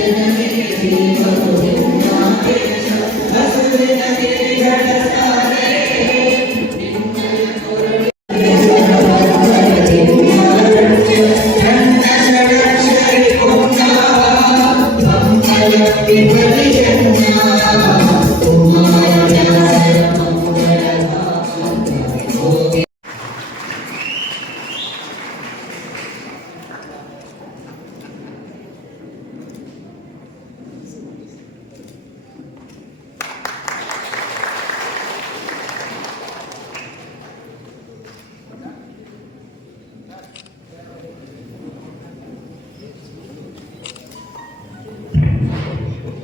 जननी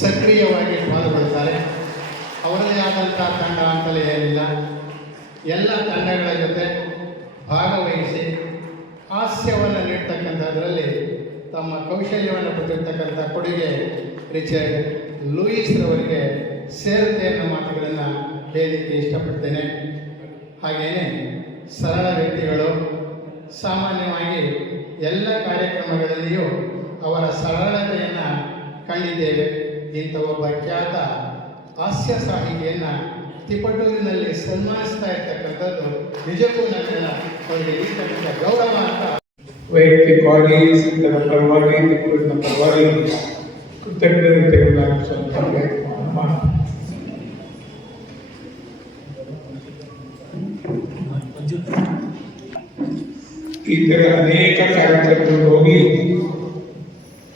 ಸಕ್ರಿಯವಾಗಿ ಪಾಲ್ಗೊಳ್ತಾರೆ. ಅವರದೇ ಆದಂಥ ತಂಡ ಅಂತಲೇ ಏನಿಲ್ಲ. ಎಲ್ಲ ತಂಡಗಳ ಜೊತೆ ಭಾಗವಹಿಸಿ ಹಾಸ್ಯವನ್ನು ನೀಡ್ತಕ್ಕಂಥದ್ರಲ್ಲಿ ತಮ್ಮ ಕೌಶಲ್ಯವನ್ನು ಕೊಟ್ಟಿರ್ತಕ್ಕಂಥ ಕೊಡುಗೆ ರಿಚರ್ಡ್ ಲೂಯಿಸ್ ರವರಿಗೆ ಸೇರುತ್ತೆ ಅನ್ನೋ ಮಾತುಗಳನ್ನು ಹೇಳಲಿಕ್ಕೆ ಇಷ್ಟಪಡ್ತೇನೆ. ಹಾಗೆಯೇ ಸರಳ ವ್ಯಕ್ತಿಗಳು ಸಾಮಾನ್ಯವಾಗಿ ಎಲ್ಲ ಕಾರ್ಯಕ್ರಮಗಳಲ್ಲಿಯೂ ಅವರ ಸರಳತೆಯನ್ನು ಕಂಡಿದ್ದೇವೆ. ಇಂಥ ಒಬ್ಬ ಖ್ಯಾತ ಹಾಸ್ಯ ಸಾಹಿತಿಯನ್ನು ತಿಪಟೂರಿನಲ್ಲಿ ಸನ್ಮಾನಿಸ್ತಾ ಇರ್ತಕ್ಕಂಥದ್ದು ನಿಜಕ್ಕೂ ನನ್ನ ಅವರಿಗೆ ಇರ್ತಕ್ಕಂಥ ಗೌರವ ಅಂತ ವೈಯಕ್ತಿಕವಾಗಿ ಸಂತರ ಪರವಾಗಿ ನಿಕ್ಕೂರಿನ ಪರವಾಗಿ ಕೃತಜ್ಞತೆಗಳನ್ನ ಸ್ವಲ್ಪ ಪ್ರಯತ್ನವನ್ನು ಮಾಡ್ತೀನಿ. ಈ ಥರ ಅನೇಕ ಕಾರ್ಯಕ್ರಮಗಳು ಹೋಗಿ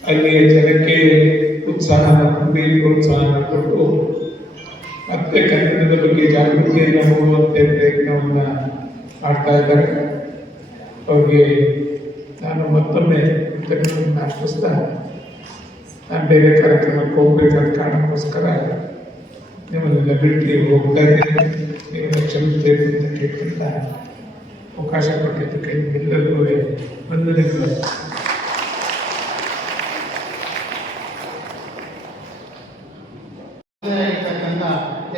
ಅಲ್ಲಿಯ ಜನಕ್ಕೆ ಉತ್ಸಾಹ ತುಂಬಿ ಪ್ರೋತ್ಸಾಹ ಕೊಟ್ಟು ಮತ್ತೆ ಕನ್ನಡದ ಬಗ್ಗೆ ಜಾಗೃತಿಯನ್ನು ಮೂಡುವಂತೆ ಪ್ರಯತ್ನವನ್ನು ಮಾಡ್ತಾ ಇದ್ದಾರೆ ಅವ್ರಿಗೆ ನಾನು ಮತ್ತೊಮ್ಮೆ ಕನ್ನಡವನ್ನು ಅರ್ಪಿಸ್ತಾ ನಾನು ಬೇರೆ ಕಾರ್ಯಕ್ರಮಕ್ಕೆ ಹೋಗ್ಬೇಕಾದ ಕಾರಣಕ್ಕೋಸ್ಕರ ನಿಮ್ಮನ್ನೆಲ್ಲ ಬಿಟ್ಟು ಹೋಗ್ತಾ ಇದ್ದೇನೆ ನೀವೆಲ್ಲ ಕ್ಷಮಿಸ್ತೇವೆ ಅಂತ ಕೇಳ್ಕೊಂತ ಅವಕಾಶ ಕೊಟ್ಟಿದ್ದಕ್ಕೆ ನಿಮ್ಮೆಲ್ಲರಿಗೂ ವಂದನೆಗಳು ಇರ್ತಕ್ಕಂಥ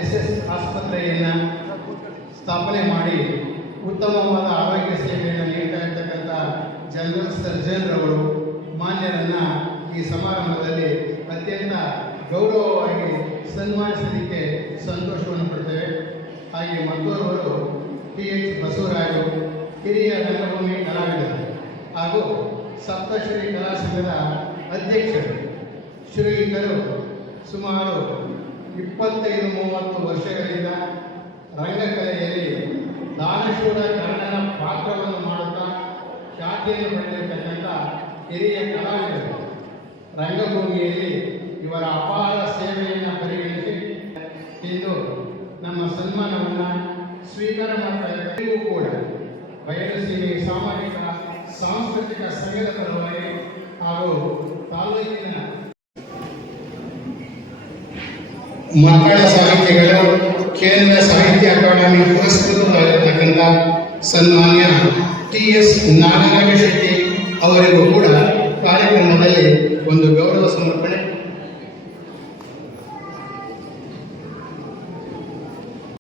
ಎಸ್ ಎಸ್ ಆಸ್ಪತ್ರೆಯನ್ನು ಸ್ಥಾಪನೆ ಮಾಡಿ ಉತ್ತಮವಾದ ಆರೋಗ್ಯ ಸೇವೆಯನ್ನು ನೀಡ್ತಾ ಇರ್ತಕ್ಕಂಥ ಜನರಲ್ ಸರ್ಜನ್ ರವರು ಮಾನ್ಯರನ್ನ ಈ ಸಮಾರಂಭದಲ್ಲಿ ಅತ್ಯಂತ ಗೌರವವಾಗಿ ಸನ್ಮಾನಿಸಲಿಕ್ಕೆ ಸಂತೋಷವನ್ನು ಪಡ್ತೇವೆ ಹಾಗೆ ಮತ್ತೋರ್ವರು ಪಿ ಎಚ್ ಬಸವರಾಜು, ಹಿರಿಯ ರಂಗಭೂಮಿ ಕಲಾವಿದರು ಹಾಗೂ ಸಪ್ತಶ್ರೀ ಕಲಾ ಸಂಘದ ಅಧ್ಯಕ್ಷರು. ಶ್ರೀಯುತರು ಸುಮಾರು ಇಪ್ಪತ್ತೈದು, ಮೂವತ್ತು ವರ್ಷಗಳಿಂದ ರಂಗಕಲೆಯಲ್ಲಿ ದಾನಶೂರ ಕರ್ಣನ ಪಾತ್ರವನ್ನು ಮಾಡುತ್ತಾ ಖ್ಯಾತಿಯನ್ನು ಪಡೆದಿರತಕ್ಕಂಥ ಹಿರಿಯ ಕಲಾವಿದರು. ರಂಗಭೂಮಿಯಲ್ಲಿ ಇವರ ಅಪಾರ ಸೇವೆಯನ್ನು ಪರಿಗಣಿಸಿ ಇಂದು ನಮ್ಮ ಸನ್ಮಾನವನ್ನು ಸ್ವೀಕಾರ ಮಾಡ್ತಾ ಇದ್ದೀವಿ ಕೂಡ ಬಯಲುಸೀಮೆ ಸಾಮಾಜಿಕ, ಸಾಂಸ್ಕೃತಿಕ ಸಂಘದ ಪರವಾಗಿ ಹಾಗೂ ತಾಲೂಕಿನ ಮಕ್ಕಳ ಸಾಹಿತ್ಯಗಳು ಕೇಂದ್ರ ಸಾಹಿತ್ಯ ಅಕಾಡೆಮಿ ಪುರಸ್ಕೃತರಾಗಿರ್ತಕ್ಕಂಥ ಸನ್ಮಾನ್ಯ ಟಿ ಎಸ್ ನಾಗರಾಜ ಶೆಟ್ಟಿ ಅವರಿಗೂ ಕೂಡ ಕಾರ್ಯಕ್ರಮದಲ್ಲಿ ಒಂದು ಗೌರವ ಸಮರ್ಪಣೆ